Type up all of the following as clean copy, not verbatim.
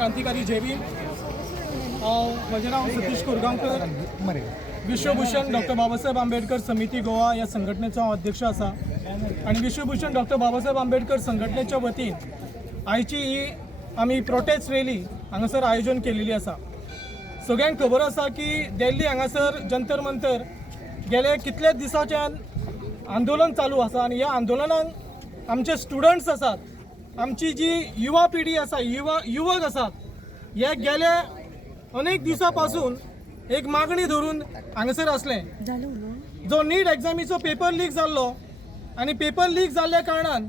क्रांतिकारी जय भीम। म्हजें नांव सतीश कोरगांवकर। विश्वभूषण डॉक्टर बाबासाहेब आंबेडकर समिती गोवा या संघटनेचो हांव अध्यक्ष आसा आणि विश्वभूषण डॉक्टर बाबासाहेब आंबेडकर संघटनेच्या वतीन आयची ही आमी प्रोटेस्ट रॅली हांगासर आयोजन केलेली आसा। सगळ्यांक खबर आसा की दिल्ली हांगासर जंतर मंतर गेले कितलेच दिसाच्यान आंदोलन चालू आसा आणि ह्या आंदोलनान आमचे स्टुडंट्स आसात, आमची जी युवा पिढी आसा, युवक आसात, हे गेले अनेक दिसापासून एक मागणी धरून हांगासर असले। जो नीट एग्जामीचो पेपर लीक जाल्लो आणि पेपर लीक जाल्ल्या कारणान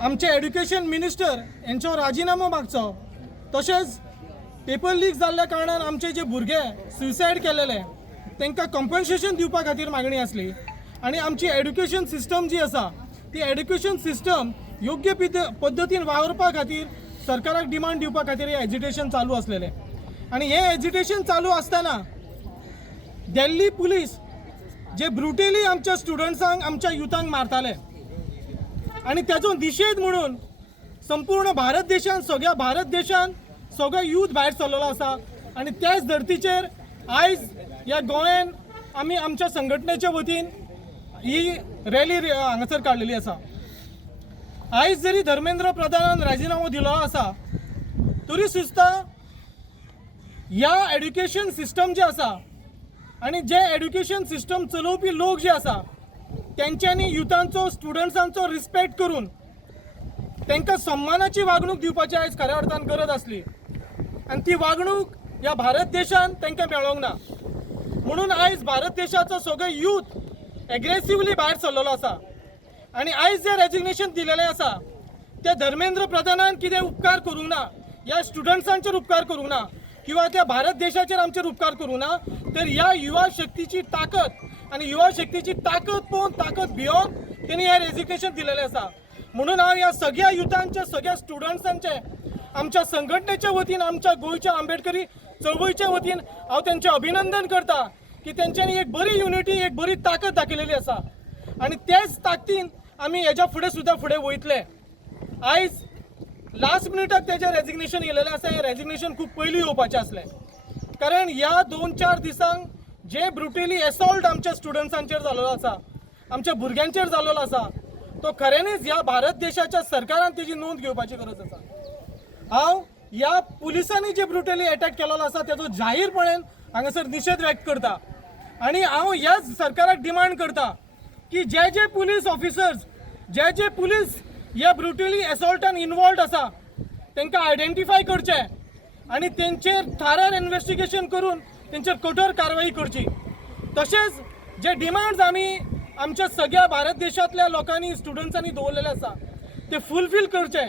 आमचे एड्युकेशन मिनिस्टर यांचो राजीनामो मागचो, तशेंच पेपर लीक जाल्ल्या कारणान आमचे जे भुरगे सुसायड केलेले तांकां कॉम्पन्सेशन दिवपा खातीर मागणी आसली आणि आमची एड्युकेशन सिस्टम जी आसा ती एड्युकेशन सिस्टम योग्य पद्धतीन वावरपा खातीर सरकाराक डिमांड दिवपा खातीर हे एजिटेशन चालू असलेले आणि हे एजिटेशन चालू असताना दिल्ली पुलीस जे ब्रुटली आमच्या स्टुडंट्सांक, आमच्या युथांक मारताले आणि त्याचो निषेध म्हणून संपूर्ण भारत देशान, सगळ्या भारत देशान सगळो यूथ भायर सरलेलो आसा आणि त्याच धर्तीचेर आयज या गोंयान आमी आमच्या संघटनेच्या वतीन ही रॅली हांगासर काडलेली आसा। आयज जरी धर्मेंद्र प्रधानान राजीनामो दिलो आसा तरी सुद्धा ह्या एड्युकेशन सिस्टम जे आसा आणि जे एड्युकेशन सिस्टम चलोवपी लोक जे आसा त्यांच्यानी युथांचो, स्टुडंट्सांचो रिस्पेक्ट करून तांकां सन्मानाची वागणूक दिवपाची आयज खऱ्या अर्थान गरज आसली आणि ती वागणूक ह्या भारत देशान तांकां मेळोंक ना। म्हणून आयज भारत देशाचो सगळो यूथ एग्रेसिवली भायर सरलेलो आसा आणि आयज जे रेजिग्नेशन दिलेले आसा ते धर्मेंद्र प्रधानान कितें उपकार करूंक ना, ह्या स्टुडंट्सांचेर उपकार करूंक ना किंवा त्या भारत देशाचेर आमचेर उपकार करूंक ना, तर ह्या युवा शक्तीची ताकद आणि युवा शक्तीची ताकद पळोवन, ताकद भियोन तेणी हे रेजिग्नेशन दिलेले आसा। म्हणून हांव ह्या सगळ्या युथांचे, सगळ्या स्टुडंट्सांचे आमच्या संघटनेच्या वतीन, आमच्या गोंयच्या आंबेडकरी चळवळीच्या वतीन हांव तेंचें अभिनंदन करता की तेंच्यांनी एक बरी युनिटी, एक बरी ताकद दाखयलेली आसा आणि तेच ताकदीन आमी हेच्या फुडें सुद्दां फुडें वयतले। आयज लास्ट मिनिटाक तेजें रेजिग्नेशन येयलेलें आसा। हें रेजिग्नेशन खूब पयलीं येवपाचें आसलें, कारण ह्या 2-4 दिसांक जे ब्रुटली एसॉल्ट आमच्या स्टुडंट्सांचेर जाल्लो आसा, आमच्या भुरग्यांचेर जाल्लो आसा, तो खऱ्यांनीच ह्या भारत देशाच्या सरकारान तेजी नोंद घेवपाची गरज आसा। हांव ह्या पुलिसांनी जे ब्रुटली अटॅक केलेलो आसा तेजो जाहीरपणान हांगासर निशेध व्यक्त करता आणि हांव ह्याच सरकाराक डिमांड करता की जे पुलीस ऑफिसर्स, जे पुलीस ह्या ब्रुटली एसॉल्टान इन्वॉल्ड आसा तांकां आयडेंटिफाय करचे आणि तेंचेर थारार इन्व्हेस्टिगेशन करून तेंचेर कठोर कारवाई करची। तशेंच जे डिमांड्स आमी आमच्या सगळ्या भारत देशांतल्या लोकांनी, स्टुडंट्सांनी दवरलेले आसा ते फुलफील करचे।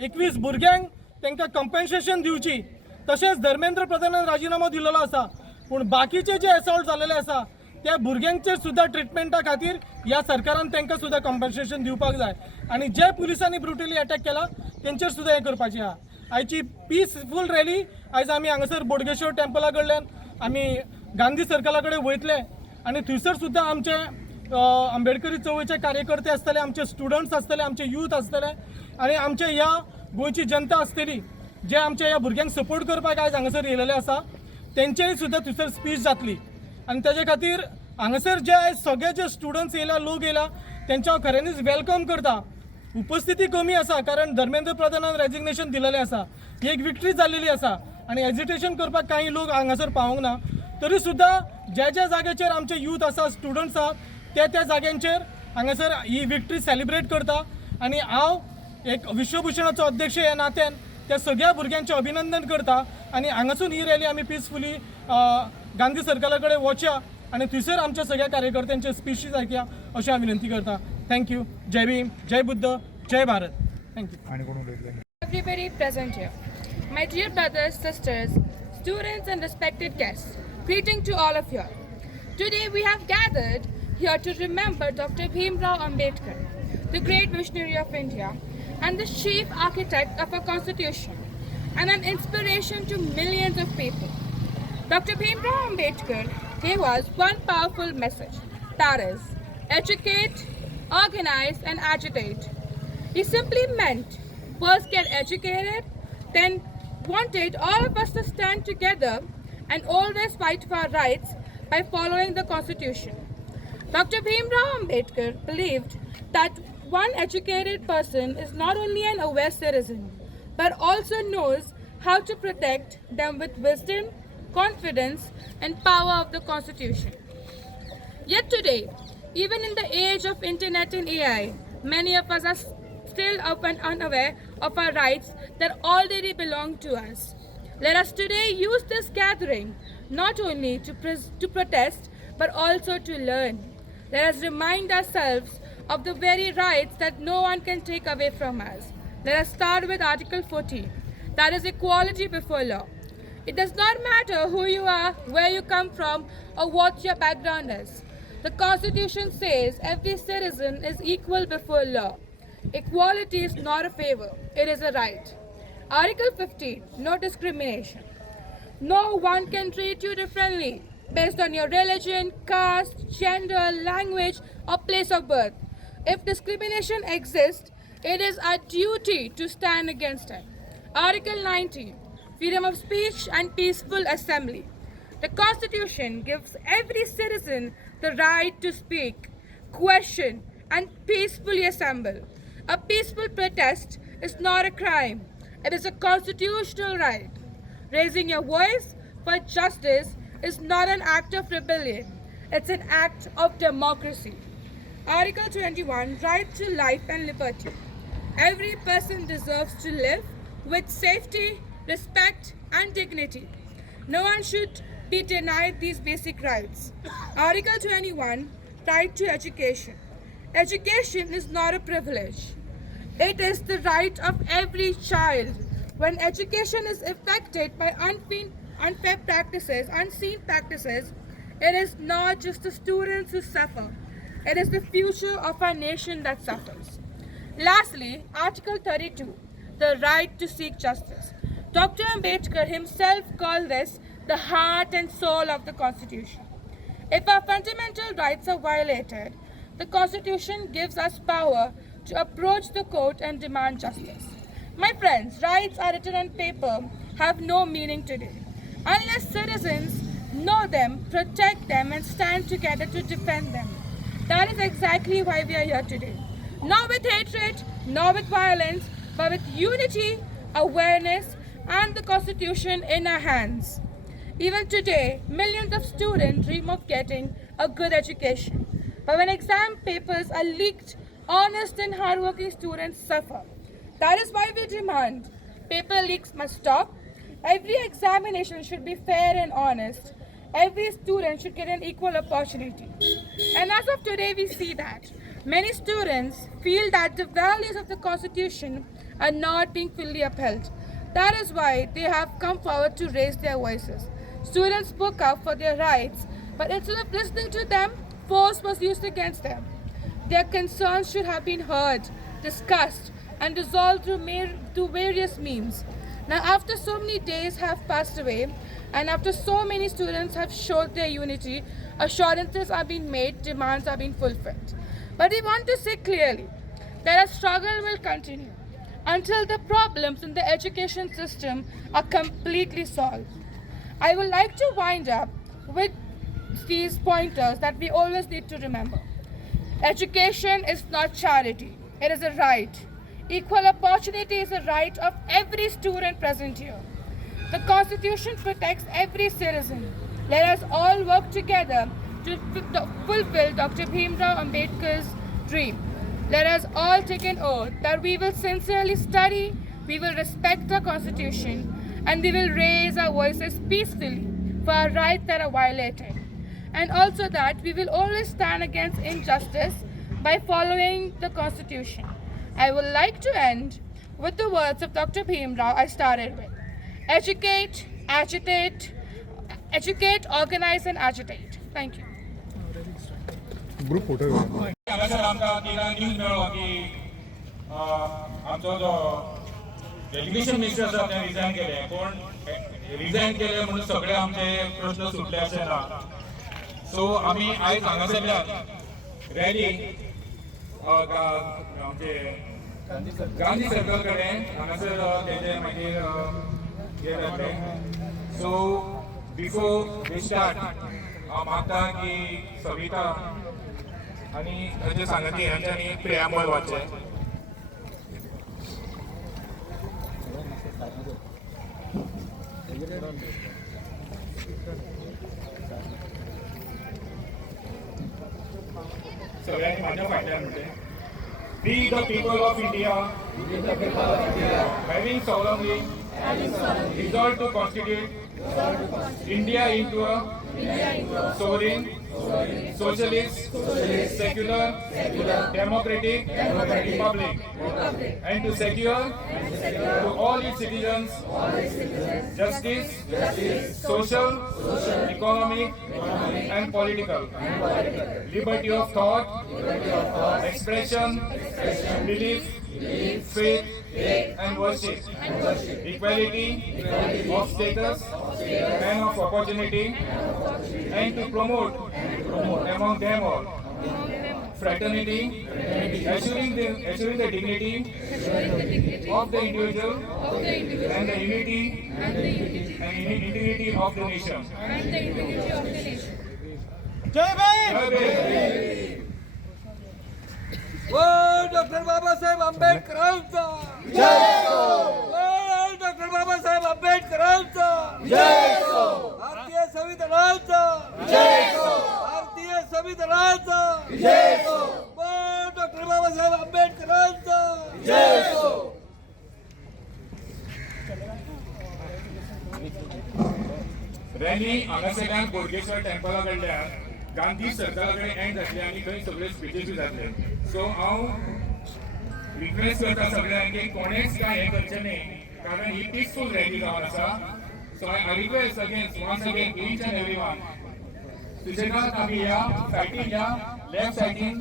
21 भुरग्यांक तांकां कॉम्पन्सेशन दिवची, तशेंच धर्मेंद्र प्रधानान राजीनामो दिलेलो आसा, पूण बाकीचे जे एसॉल्ट जाल्लेले आसा त्या भुरग्यांचेर सुद्धा ट्रिटमेंटा खातीर ह्या सरकारान तांकां सुद्धा कॉम्पन्सेशन दिवपाक जाय आणि जे पुलिसांनी ब्रुटली अटॅक केला तेंचेर सुद्धा हें करपाचें आहा। आयची पीसफूल रॅली आयज आमी हांगासर बोडगेश्वर टेम्पला कडल्यान आमी गांधी सर्कला कडेन वयतले आणि थंयसर सुद्धा आमचे आंबेडकरी चळवळीचे कार्यकर्ते आसतले, आमचे स्टुडंट्स आसतले, आमचे यूथ आसतले आणि आमचे ह्या गोंयची जनता आसतली जे आमच्या ह्या भुरग्यांक सपोर्ट करपाक आयज हांगासर येयलेले आसा, तेंचेय सुद्धा थंयसर स्पीच जातली आणि तेजे खातीर हांगासर जे आयज सगळे जे स्टुडंट्स येयला, लोक येयला, तेंच्या हांव खऱ्यांनीच वेलकम करता। उपस्थिती कमी आसा कारण धर्मेंद्र प्रधानान रेजिग्नेशन दिलेलें आसा, ही एक विक्ट्री जाल्लेली आसा आणि एजिटेशन करपाक काही लोक हांगासर पावूंक ना, तरी सुद्धा ज्या जाग्याचेर आमचे यूथ आसा, स्टुडंट्स आसा त्या जाग्यांचेर हांगासर ही विक्ट्री सेलिब्रेट करता आणि हांव एक विश्वभूषणाचो अध्यक्ष ह्या नात्यान त्या सगळ्या भुरग्यांचें अभिनंदन करता आणि हांगासून ही रॅली आमी पीसफुली गांधी सर्कला कडेन वचया आणि थंयसर आमच्या सगळ्या कार्यकर्त्यांचे स्पीचीस आयकया अशी हांव विनंती करता। थँक्यू। जय भीम, जय बुद्ध, जय Bharat. Thank you. Everybody present here. My dear brothers, sisters, students and respected guests, greeting to all of you. Today we have gathered here to remember Dr. Bhimrao Ambedkar, the great visionary of India and the chief architect of our constitution and an inspiration to millions of people. Dr. Bhimrao Ambedkar gave us one powerful message, that is, educate, organize and agitate. He simply meant first get educated, then wanted all of us to stand together and always fight for our rights by following the Constitution. Dr. Bhimrao Ambedkar believed that one educated person is not only an aware citizen, but also knows how to protect them with wisdom, confidence, and power of the Constitution. Yet today, even in the age of internet and AI, many of us are still often unaware of our rights that already belong to us. Let us today use this gathering not only to protest but also to learn. Let us remind ourselves of the very rights that no one can take away from us. Let us start with Article 14, that is equality before law. It does not matter who you are, where you come from, or what your background is. The Constitution says every citizen is equal before law. Equality is not a favor, it is a right. Article 15, no discrimination. No one can treat you differently based on your religion, caste, gender, language, or place of birth. If discrimination exists, it is our duty to stand against it. Article 19, freedom of speech and peaceful assembly. The Constitution gives every citizen the right to speak, question, and peacefully assemble. A peaceful protest is not a crime. It is a constitutional right. Raising your voice for justice is not an act of rebellion. It's an act of democracy. Article 21, right to life and liberty. Every person deserves to live with safety, respect, and dignity. No one should be denied these basic rights. Article 21, right to education. Education is not a privilege. It is the right of every child. When education is affected by unfair practices, unseen practices, it is not just the students who suffer. It is the future of our nation that suffers. Lastly, Article 32, the right to seek justice. Dr. Ambedkar himself called this the heart and soul of the Constitution. If our fundamental rights are violated, the Constitution gives us power to approach the court and demand justice. My friends, rights are written on paper have no meaning today unless citizens know them, protect them, and stand together to defend them. That is exactly why we are here today. Not with hatred, not with violence, but with unity, awareness, and the Constitution in our hands. Even today, millions of students dream of getting a good education. But when exam papers are leaked, honest and hardworking students suffer. That is why we demand paper leaks must stop. Every examination should be fair and honest. Every student should get an equal opportunity. And as of today, we see that many students feel that the values of the Constitution are not being fully upheld. That is why they have come forward to raise their voices. Students spoke up for their rights, but instead of listening to them, force was used against them. Their concerns should have been heard, discussed, and resolved through various means. Now, after so many days have passed away, and after so many students have showed their unity, assurances are being made, demands are being fulfilled. But we want to say clearly that our struggle will continue until the problems in the education system are completely solved. I would like to wind up with these pointers that we always need to remember. Education is not charity, it is a right. Equal opportunity is a right of every student present here. The Constitution protects every citizen. Let us all work together to fulfill Dr. Bhimrao Ambedkar's dream. Let us all take an oath that we will sincerely study, we will respect the Constitution, and we will raise our voices peacefully for our rights that are violated. And also that we will always stand against injustice by following the Constitution. I would like to end with the words of Dr. Bhimrao I started with. Educate, agitate, educate, organize, and agitate. Thank you. Group photo हांगासर आमकां तिगांक news मेळ्ळो की आमचो जो education minister आसा ते resign केले पूण रिजायन केले म्हणून सगळे आमचे प्रश्न सुटले अशें ना सो आमी आयज हांगासरल्यान रॅली आमचे गांधी सर्कल कडेन हांगासर तेजे मागीर हे जातले. सो बिफोर वी स्टार्ट हांव मागता की सविता आनी ताचे सांगाती यांच्यांनी प्रियामल वाचचें. सगळ्यांनी माझ्या फाटल्यान म्हणले. We the people of India, having solemnly resolved to constitute India into a sovereign, socialist, secular, democratic republic, and to secure to all its citizens justice, social, economic, and political liberty of thought, expression, belief, faith, and worship, equality of status and of opportunity, and to promote among them all fraternity, assuring the dignity of the individual and the unity and integrity of the nation. जय भीम. जय Bhim. Doctor Babasaheb आंबेडकरांचा doctor Babasaheb आंबेडकरांचा भारतीय संविधानाचा भारतीय संविधानाचा doctor Babasaheb आंबेडकरांचा rally हांगासरल्यान Bodgeshwar टेंपला कडल्यान गांधी सर्कला कडेन end जातले आनी थंय सगळे स्पीचेस जातले. सो हांव रिक्वेस्ट करता सगळ्यांक की कोणेच काय हें करचें न्ही, कारण ही पिसफूल रॅली जावन आसा. So I request against once again each and every one सुशेगाद आमी या सायडीन या, लेफ्ट सायडीन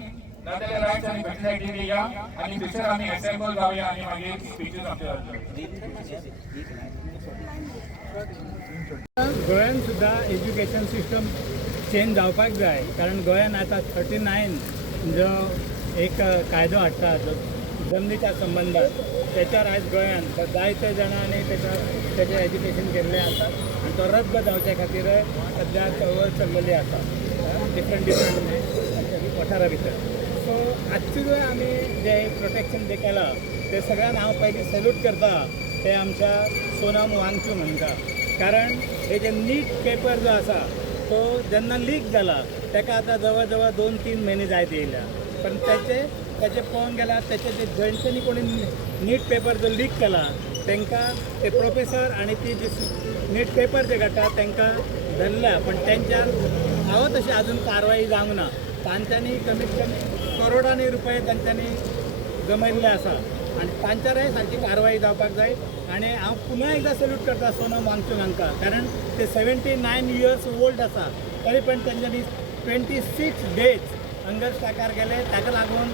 नाजाल्यार रायट आनी बेस्ट सायडीन या आनी थंयसर आमी असेंबल जावया आनी मागीर स्पीचेस आमचे जातले. गोंयांत सुद्दां एज्युकेशन सिस्टम चेंज जावपाक जाय, कारण गोंयांत आतां 39 जो एक कायदो हाडटा जमनीच्या संबंदात, त्याच्यावर आयज गोंयांत जायते जाणांनी तेजें एज्युकेशन केल्लें आसा आनी तो रद्द जावचे खातीर सद्या चळवळ चल्लेली आसा डिफरंट वाठारा भितर. सो आजचे जो आमी जे प्रोटेक्शन जे केलां ते सगळ्यांक हांव पयलीं सॅल्यूट करता. ते आमच्या सोनम वांगचूक म्हणटा, कारण हे जे नीट पेपर जो आसा तो जेन्ना लीक जाला ताका आतां जवळ जवळ 2-3 म्हयने जायत येयल्या, पण त्याचे पळोवंक गेल्यार त्याचे जे जंयच्यांनी कोणी नीट पेपर जो लीक केला तांकां ते प्रोफेसर आनी ती जी नीट पेपर जे काडटा तांकां धरल्या, पण तेंच्यार हांव तशी अजून कारवाई जावंक ना. तांच्यांनी कमीत कमी करोडांनी रुपये तांच्यांनी जमयल्ले आसा आनी तांच्यारय सारकी कारवाई जावपाक जाय. आनी हांव पुन्हा एकदां सॅल्यूट करता सोनम वांगचूक हांकां, कारण ते 79 इयर्स ओल्ड आसा तरी पण तेंच्यांनी 26 days हंगर स्ट्रायकार केले. ताका लागून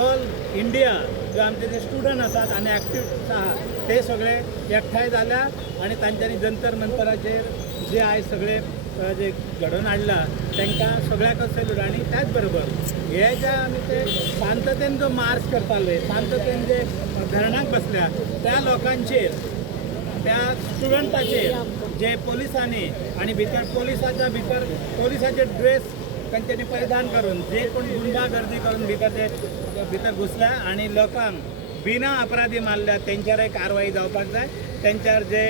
ऑल इंडिया जे आमचे जे स्टुडंट आसात आनी एक्टिव्हिस्ट आहात ते सगळे एकठांय जाल्या आनी तांच्यांनी जंतर मंतराचेर जे आयज सगळे जे घडोवन हाडला तांकां सगळ्यांक सॅल्यूट. आनी त्याच बरोबर हे जे आमी ते शांततेन जो मार्च करताले, शांततेन जे धरणाक बसल्या त्या लोकांचेर, त्या स्टुडंटाचेर जे पोलिसांनी आनी भितर पोलिसाचे ड्रेस तांच्यांनी परिधान करून जे कोण गुंडागर्दी करून भितर घुसल्या आनी लोकांक बिना अपराधी मारल्या तेंच्यारय कारवाई जावपाक जाय. तेंच्यार जे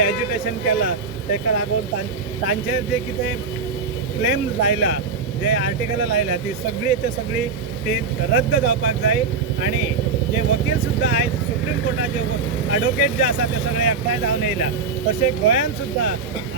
एज्युकेशन केलां ताका लागून तांचेर जे कितें क्लेम लायला, जे आर्टिकलां लायल्या ती सगळी ती रद्द जावपाक जाय. आनी जे वकील सुद्दां आयज सुप्रीम कोर्टाचे एडवोकेट जे आसा ते सगळे एकठांय जावन येयल्या. तशें गोंयांत सुद्दां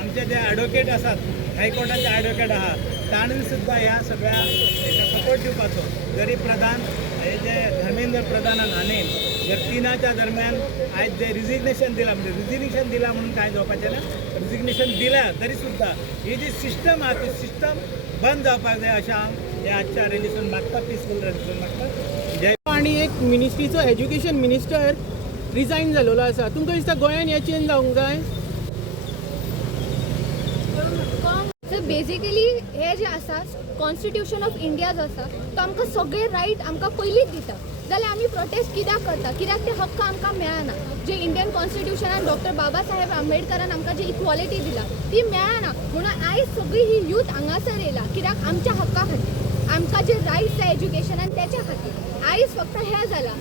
आमचे जे एडवोकेट आसात, हायकोर्टाचे एडवोकेट आहा, ताणीं सुद्दां ह्या सगळ्या हेका सपोर्ट दिवपाचो. जरी प्रधान हे जे धर्मेंद्र प्रधानान हाणें जर 3च्या दरम्यान आयज जे रिजिग्नेशन दिलां, म्हणजे रिजिग्नेशन दिलां म्हणून कांय जावपाचें ना, रिजिग्नेशन दिल्या तरी सुद्दां ही जी सिस्टम आहा ती सिस्टम बंद जावपाक जाय अशें हांव हे आजच्या रॅलीसून मागता, पिसफूल रॅलीसून मागता. जय. आणि एक मिनिस्ट्रीचो एज्युकेशन मिनिस्टर रिजायन जाल्लो आसा. तुमकां दिसता गोंयांत हे चेंज जावंक जाय? बेसिकली हे जे आसा कॉन्स्टिट्यूशन ऑफ इंडिया जो आसा तो आमकां सगळे रायट आमकां पयलींच दिता, जाल्यार आमी प्रोटेस्ट कित्याक करता? कित्याक ते हक्क आमकां मेळना. जे इंडियन कॉन्स्टिट्यूशनान डॉक्टर बाबासाहेब आंबेडकरान आमकां जी इक्वॉलिटी दिला ती मेळना. म्हणून आयज सगळी ही यूथ हांगासर येयला कित्याक आमच्या हक्का खातीर, आमकां जे रायट्स जाय एज्युकेशनान त्याच्या खातीर. आयज फक्त हें जाला.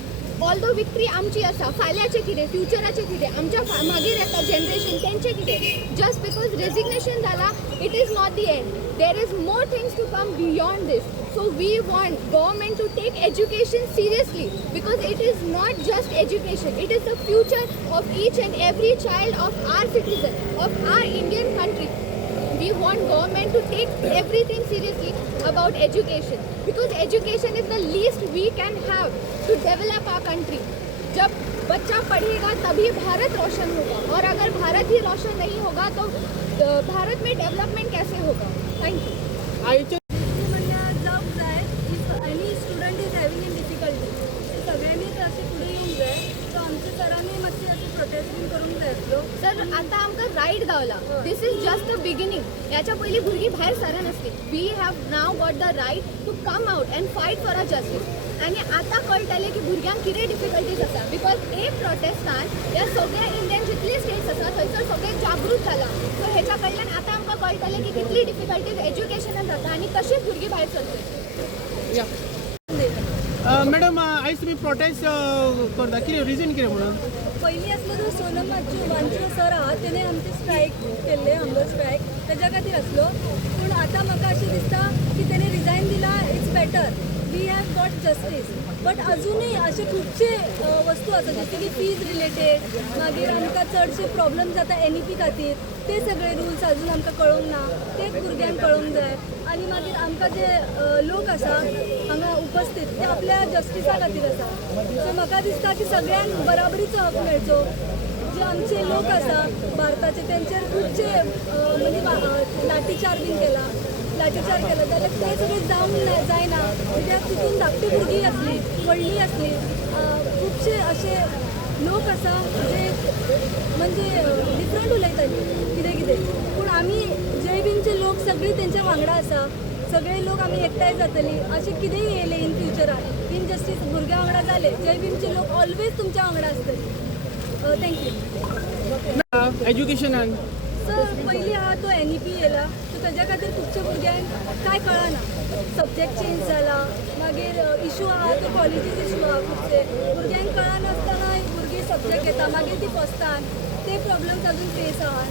ऑल्दो विक्ट्री आमची आसा, फाल्यांचें कितें, फ्युचराचें कितें, आमच्या मागीर येता जनरेशन तेंचें कितें. जस्ट बिकॉज रेजिग्नेशन जाला it is not the end. There is more things to come beyond this. So we want government to take education seriously because it is not just education. It is the future of each and every child of our citizen, of our Indian country. We want government to take everything seriously about education because education is the least we can have to develop our country. जब बच्चा पढ़ेगा तभी भारत रोशन होगा और अगर भारत ही रोशन नहीं होगा तो भारत में डेवलपमेंट कैसे होगा? Thank you. आयच्या any student is having in difficulty सगळ्यांनीच असे पुढे येऊन जाय. सो आमच्या सरांनी मातशी अशी प्रोटेस्ट बीन करूंक जाय आसलो. सर आता आमकां रायट गावला. This is just the beginning. याच्या पयलीं भुरगीं भायर सर नासली. We have now got the right to come out and fight for a justice. आनी आतां कळटलें की भुरग्यांक कितें डिफिकल्टीज आसा बिकॉज एक प्रोटेस्टान ह्या सगळ्या इंडियन जितली स्टेट्स आसा थंयसर सगळे जागृत जाला. सो हेच्या कडल्यान आतां आमकां कळटलें की कितली डिफिकल्टीज एज्युकेशनान जाता आनी कशीच भुरगीं भायर सरतलीं. या मॅडम आयज तुमी प्रोटेस्ट करता कितें रिजन कितें म्हणून? पहिली असलो जो सोनम वांचू सर आहात त्याने आमचे स्ट्रायक केल्ले हंगर स्ट्रायक त्याच्या खातीर असलो. पूण आतां म्हाका अशें दिसता की तेणे रिजायन दिला it's better. We have got justice. But अजूनही असे खूपशे वस्तू आसा जशे की फीज रिलेटेड मागीर आमकां चडशे प्रॉब्लम जाता NEP खातीर ते सगळे रूल्स अजून आमकां कळोंक ना. ते भुरग्यांक कळोंक जाय. आनी मागीर आमकां जे लोक आसा हांगा उपस्थित ते आपल्या जस्टिसा खातीर आसा. सो म्हाका दिसता की सगळ्यांक बराबरीचो हक मेळचो. जे आमचे लोक आसा भारताचे तेंचेर खुबशे म्हणजे लाठीचार बीन केला जाल्यार ते सगळे जावंक जायना. कित्याक तितून धाकटी भुरगीं असली व्हडली असली खुबशे असे लोक आसा जे म्हणजे डिफरंट उलयताली कितें कितें. पूण आमी जय भीमचे लोक सगळीं तेंच्या वांगडा आसा. सगळे लोक आमी एकठांय जातली अशें कितेंय येयलें इन फ्युचरान इनजस्टीस भुरग्यां वांगडा जाले जय भीमचे लोक ऑलवेज तुमच्या वांगडा आसतली. थँक्यू. एज्युकेशनान सर पयलीं आहा तो NEP येयला सो तेज्या खातीर खुबशे भुरग्यांक कांय कळना. सब्जेक्ट चेंज जाला मागीर इशू आहा तो कॉलेजीस इशू आहा खुबशे भुरग्यांक कळनासतना भुरगीं सब्जेक्ट घेता मागीर ती फसतात. ते प्रॉब्लम्स अजून फेस आहात.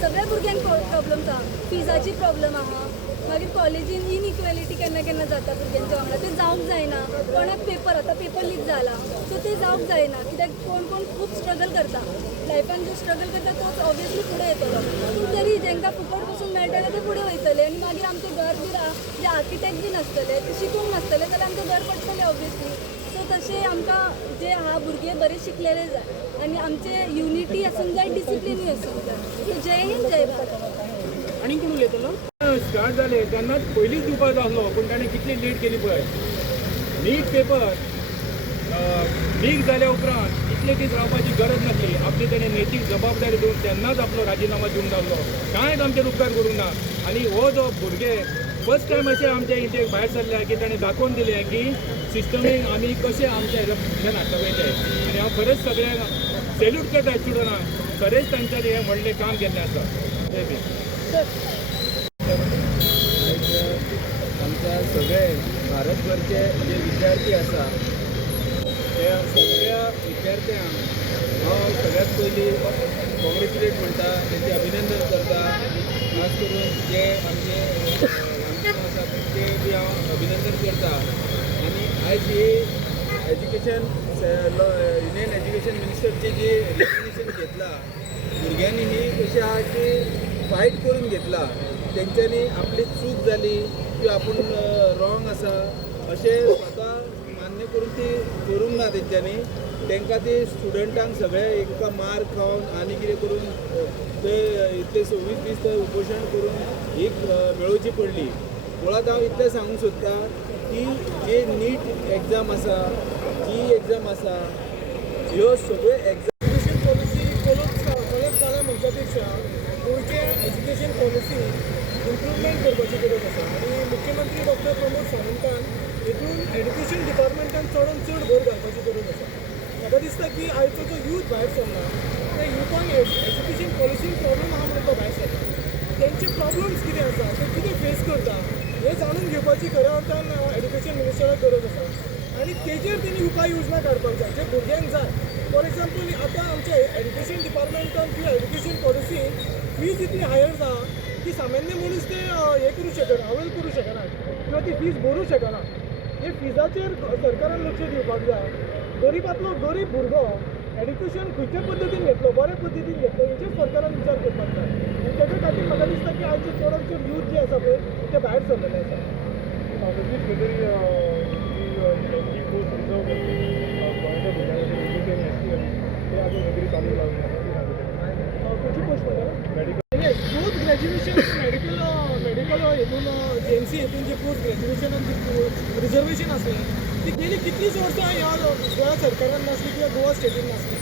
सगळ्या भुरग्यांक प्रॉब्लम्स आहा. फिजाची प्रॉब्लम आहा. मागीर कॉलेजीन इनइक्वेलिटी केन्ना केन्ना जाता भुरग्यांच्या वांगडा. ते जावंक जायना. कोणाक पेपर आतां पेपर लीक जाला सो ते जावंक जायना कित्याक कोण कोण खूब स्ट्रगल करता लायफान जो स्ट्रगल करता तोच ऑब्वियसली फुडें येतलो. पूण तरी जांकां फुकट बसून मेळटलें ते फुडें वयतले आनी मागीर आमचें घर बी जे आर्किटेक्ट बी नासतले ते शिकूंक नासतले जाल्यार आमचें घर पडटलें ऑब्वियसली. सो तशें आमकां जे आहा भुरगे बरे शिकलेले जाय आनी आमचे युनिटी आसूंक जाय डिसिप्लिनूय आसूंक जाय. सो जय हिंद जय भारत. आनी कोण उलयतलो? स्टार्ट जाले तेन्नाच पयलींच दिवपाक जाय आसलो पूण ताणें कितली लेट केली पळय. नीट पेपर लीक जाल्या उपरांत इतले दीस रावपाची गरज नासली. आपली ताणें नैतीक जबाबदारी दवरून तेन्नाच आपलो राजिनामा दिवंक जाल्लो. कांयच आमचेर उपकार करूंक ना. आनी हो जो भुरगे फर्स्ट टायम अशें आमच्या इंडियेक भायर सरल्या की ताणें दाखोवन दिलें की सिस्टमीक आमी कशें आमच्या हेज्या फुडल्यान हाडटले ते. आनी हांव खरेंच सगळ्यांक सॅल्यूट करता स्टुडंटांक. खरेंच तांच्यानी हें व्हडलें काम केल्लें आसा. जय भीम. आमच्या सगळे भारतभरचे जे विद्यार्थी आसा त्या सगळ्या विद्यार्थ्यांक हांव सगळ्यात पयलीं कॉंग्रेच्युलेट म्हणटा तेंचे अभिनंदन करता. खास करून जे आमचे आसा तेंचे बी हांव अभिनंदन करता. आनी आयज ही एज्युकेशन युनियन एज्युकेशन मिनिस्टरची जी रेजिग्नेशन घेतला भुरग्यांनी ही कशी आहा की फायट करून घेतला. तेंच्यांनी आपली चूक जाली की आपूण रॉंग आसा अशें स्वता मान्य करून ती करूंक ना तेंच्यांनी. तांकां ती स्टुडंटांक सगळे एका मार खावन आनी कितें करून ते इतले 26 दीस थंय उपोशण करून ही मेळोवची पडली. मुळात हांव इतलें सांगूंक सोदतां की जे नीट एग्जाम आसा जी एग्जाम आसा ह्यो सगळ्यो एग्जामिनेशन पॉलिसी कळत जाल्या म्हणच्या पेक्षा गोंयचे एज्युकेशन पॉलिसी इम्प्रुवमेंट करपाची गरज आसा आनी मुख्यमंत्री डॉक्टर प्रमोद सावंतान हितून एड्युकेशन डिपार्टमेंटान चड भर घालपाची गरज आसा. म्हाका दिसता की आयचो जो यूथ भायर सरला त्या युथांक एज्युकेशन पॉलिसीन प्रॉब्लम आहा म्हणून तो भायर सरला. तेंचे प्रॉब्लम्स कितें आसा ते कितें फेस करता हें जाणून घेवपाची खऱ्या अर्थान एड्युकेशन मिनिस्टराक गरज आसा आनी तेजेर तेणी उपाय योजना काडपाक जाय जे भुरग्यांक जाय. फॉर एग्जाम्पल आतां आमच्या एड्युकेशन डिपार्टमेंटान किंवा एड्युकेशन पॉलिसीन फीज इतली हायर जाता की सामान्य मनीस ते हे करूं शकना, अवेल करूं शकना किंवा ती फीज भरूं शकना. हे फिजाचेर सरकारान लक्ष दिवपाक जाय. गरीबांतलो गरीब भुरगो एड्युकेशन खंयच्या पद्दतीन घेतलो, बऱ्या पद्दतीन घेतलो हेचेर सरकारान विचार करपाक जाय. आनी तेच्या खातीर म्हाका दिसता की आयचे चडांत चड यूथ जे आसा पळय ते भायर सरलेले आसा. ऑब्वियसली ही पोस्ट रिझर्व करते गोंयच्या भुरग्यांचे एज्युकेशन ते आजून नोकरी चालू लागली खंयची पोस्ट म्हणटा मेडिकल पोस्ट ग्रॅज्युएशन मेडिकल हितून JNC हितून जे पोस्ट ग्रॅज्युएशनान रिजर्वेशन आसलें ती गेली कितलींच वर्सां ह्या गोवा सरकारान नासली किंवा गोवा स्टेटीन नासली.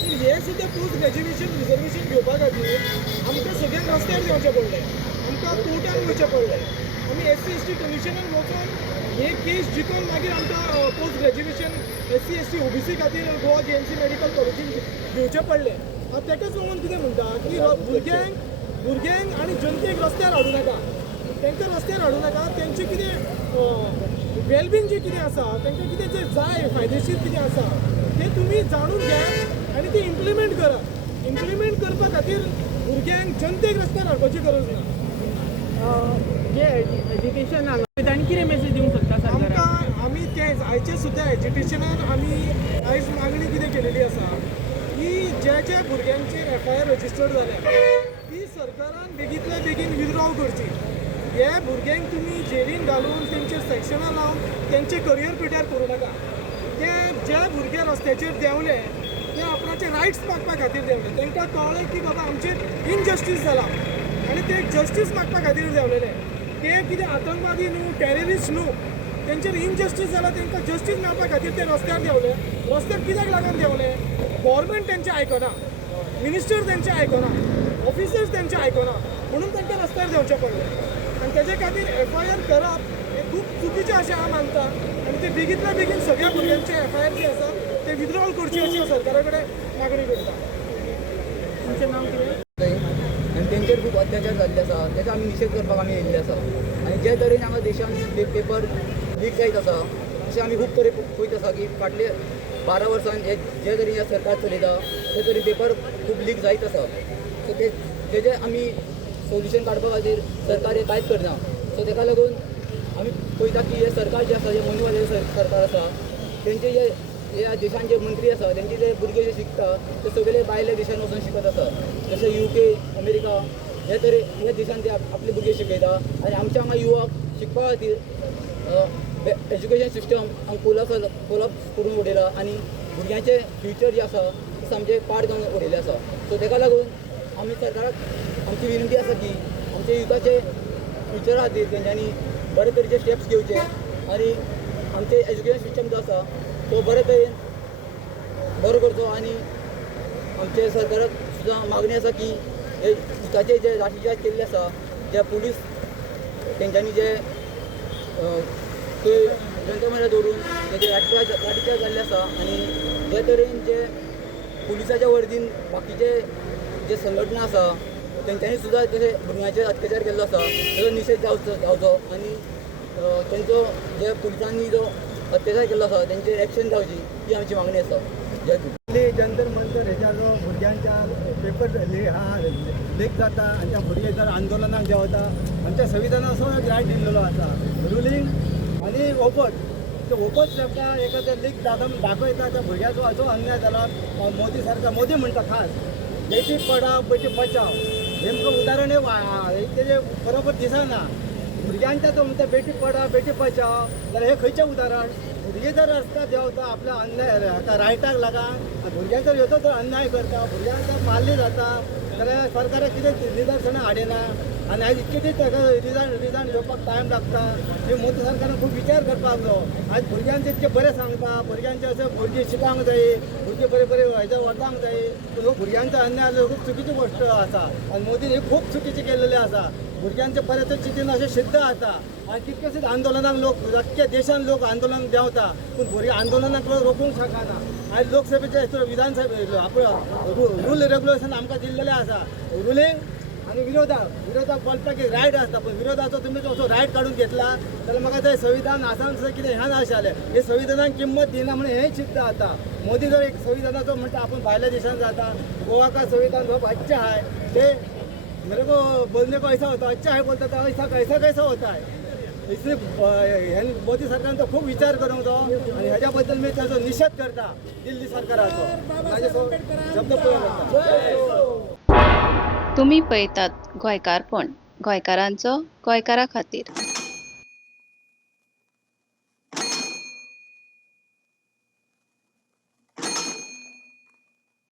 पूण हे सुद्दां पोस्ट ग्रॅज्युएशन रिजर्वेशन घेवपा खातीर आमकां सगळ्यांक रस्त्यार देंवचें पडलें, आमकां कोर्टान वयचें पडलें. आमी SC/ST कमिशनान वचून हे केस जिखून मागीर आमकां पोस्ट ग्रॅज्युएशन SC/ST OBC खातीर गोवा JNC मेडिकल कॉलेजीन घेवचें पडलें. तेकाच लागून कितें म्हणटा की भुरग्यांक आनी जनतेक रस्त्यार हाडूं नाका, तांकां रस्त्यार हाडूं नाका. तेंचें कितें वेलबींग जें कितें आसा तांकां कितें जें जाय फायदेशीर कितें आसा तें तुमी जाणून घेयात आनी तें इम्प्लिमेंट करात. इम्प्लिमेंट करपा खातीर भुरग्यांक जनतेक रस्त्यार हाडपाची गरज ना. जे एज्युकेशन हांगा ताणी कितें मेसेज दिवंक शकता सरकाराक? आमकां आमी तेंच आयचे सुद्दां एज्युकेशनान आमी आयज मागणी कितें केलेली आसा की ज्या भुरग्यांचेर FIR रजिस्टर्ड जाल्या ती सरकारान बेगींतल्या बेगीन विथड्रॉ करची. हे भुरग्यांक तुमी जेलीन घालून तेंचेर सेक्शनां लावन तेंचे करियर पिड्यार करूं नाका. ते जे भुरगे रस्त्याचेर देंवले ते आपणाचे रायट्स मागपा खातीर देंवले. तांकां कळ्ळें की बाबा आमचेर इनजस्टीस जाला आनी ते जस्टीस मागपा खातीर देंवलेले. ते कितें आतंकवादी न्हू, टेररिस्ट न्हू, तेंचेर इनजस्टीस जाला तांकां जस्टीस मेळपा खातीर ते रस्त्यार देंवले. रस्त्यार कित्याक लागून देंवले? गव्हर्मेंट तेंचे आयकना, मिनिस्टर तेंचे आयकना, ऑफिसर्स तेंचे आयकना म्हणून तांकां रस्त्यार देंवचें पडलें. आनी तेजे खातीर FIR करप हें खूब चुकीचें अशें हांव मानता आनी ते बेगींतल्या बेगीन सगळ्या भुरग्यांचे FIR जे आसा ते विथड्रॉल करची अशी सरकारा कडेन मागणी करता. तुमचें नांव कितें? आनी तेंचेर खूब अत्याचार जाल्ले आसा तेका आमी निशेध करपाक आमी येयल्ले आसा. आनी जे तरेन हांगा देशान पेपर लीक जायत आसा तशें आमी खूब तरे पळयत आसा की फाटले 12 वर्सान जे तरेन ह्या सरकार चलयता ते तरेन पेपर खूब लीक जायत आसा. सो तेजे आमी सोल्युशन काडपा खातीर सरकार हे कांयच करना. सो तेका लागून आमी पळयता की हे सरकार जे आसा जे मनीवाले सरकार आसा तेंचे जे ह्या देशान जे मंत्री आसा तेंचे जे भुरगे जे शिकता ते सगळे भायल्या देशान वचून शिकत आसा. जशें UK, अमेरिका हे तरेन ह्या देशान ते आपले भुरगे शिकयता आनी आमच्या हांगा युवक शिकपा खातीर एज्युकेशन सिस्टम हांगा कोलॅप्स करून उडयला आनी भुरग्यांचे फ्युचर जे आसा ते सामके पाड जावन उडयले आसा. सो तेका लागून आमी सरकाराक आमची विनंती आसा की आमच्या युथाचे फ्युचरा खातीर तेंच्यांनी बरे तरेचे स्टेप्स घेवचे आनी आमचे एज्युकेशन सिस्टम जो आसा तो बरे तरेन बरो करचो. आनी आमचे सरकाराक सुद्दां मागणी आसा की हे युथाचे जे लाठीचार्ज केल्ले आसा जे पुलीस तेंच्यांनी जे थंय जनता दवरून तेजे लाठीचार्ज जाल्ले आसा आनी जे तरेन जे पुलिसाच्या वर्दीन बाकीचे जे संघटना आसा तेंच्यांनी सुद्दां तशे भुरग्यांचेर अत्याचार केल्लो आसा तेजो निशेध जावचो आनी तेंचो जे पुलिसांनी जो अत्याचार केल्लो आसा तेंचेर एक्शन जावची ही आमची मागणी आसा. जय हिंद. जंतर मंतर हेच्या जो भुरग्यांच्या पेपर लीक जाता आनी त्या भुरगे जर आंदोलनाक देंवता आमच्या संविधानान असो रायट दिल्लो आसा रुलींग आनी ओपन. ते ओपन तांकां एखादो लीक दाखयता त्या भुरग्याचो असो अन्याय जाला. मोदी सरकार मोदी म्हणटा खास बेटी पढाव बेटी बचाव नेमकं उदाहरण हे तेजे बरोबर दिसना. भुरग्यांच्या तो म्हणटा बेटी पढाव बेटी बचाव जाल्यार हे खंयचें उदाहरण? भुरगे जर रस्त्यार देंवता आपल्या अन्याय रायटाक लागून भुरग्यांक जर येतो जर अन्याय करता भुरग्यांक जर मारली जाता जाल्यार सरकाराक कितें निदर्शनां हाडिना आनी आयज इतके दीस ताका रिजायन घेवपाक टायम लागता. हे मोदी सरकारान खूब विचार करपाक जायो. आयज भुरग्यांचे इतके बरें सांगता, भुरग्यांचे अशें भुरगीं शिकांक जाय, भुरगे बरे बरे हेज्या वतांक जाय. पूण हो भुरग्यांचो अन्याय जालो खूब चुकीची गोश्ट आसा आनी मोदीन ही खूब चुकीची केलेली आसा. भुरग्यांचे पर्यटन चितीन अशें सिद्ध जाता आनी कितकेशेच आंदोलनाक लोक अख्ख्या देशान लोक आंदोलन देंवता पूण भुरगे आंदोलनाक रोखूंक शकना. आयज लोकसभेचे विधानसभे रूल रेग्युलेशन आमकां दिल्लेलें आसा. रुलींग आनी विरोधाक बोलपाक एक रायट आसता पूण विरोधाचो तुमी असो रायट काडून घेतला जाल्यार म्हाका थंय संविधान आसा कितें ह्या नाशिल्लें. हे संविधानाक किंमत दिना म्हणून हें सिद्ध जाता. मोदी जर एक संविधानाचो म्हणटा आपूण भायल्या देशांत जाता गोवा का संविधान बहुत अच्छा है ते मेरे को बोलने को ऐसा होता अच्छा है बोलता था ऐसा कैसा कैसा होता है. इसलिए मोदी सरकारने तो खूप विचार करूंक जायो आणि ह्याच्याबद्दल मी त्याचा निषेध करता दिल्ली सरकाराचो. माझे शब्द पुरो करता. तुम्ही पळयतात गोंयकारपण, गोंयकारांचो गोंयकारा खातीर.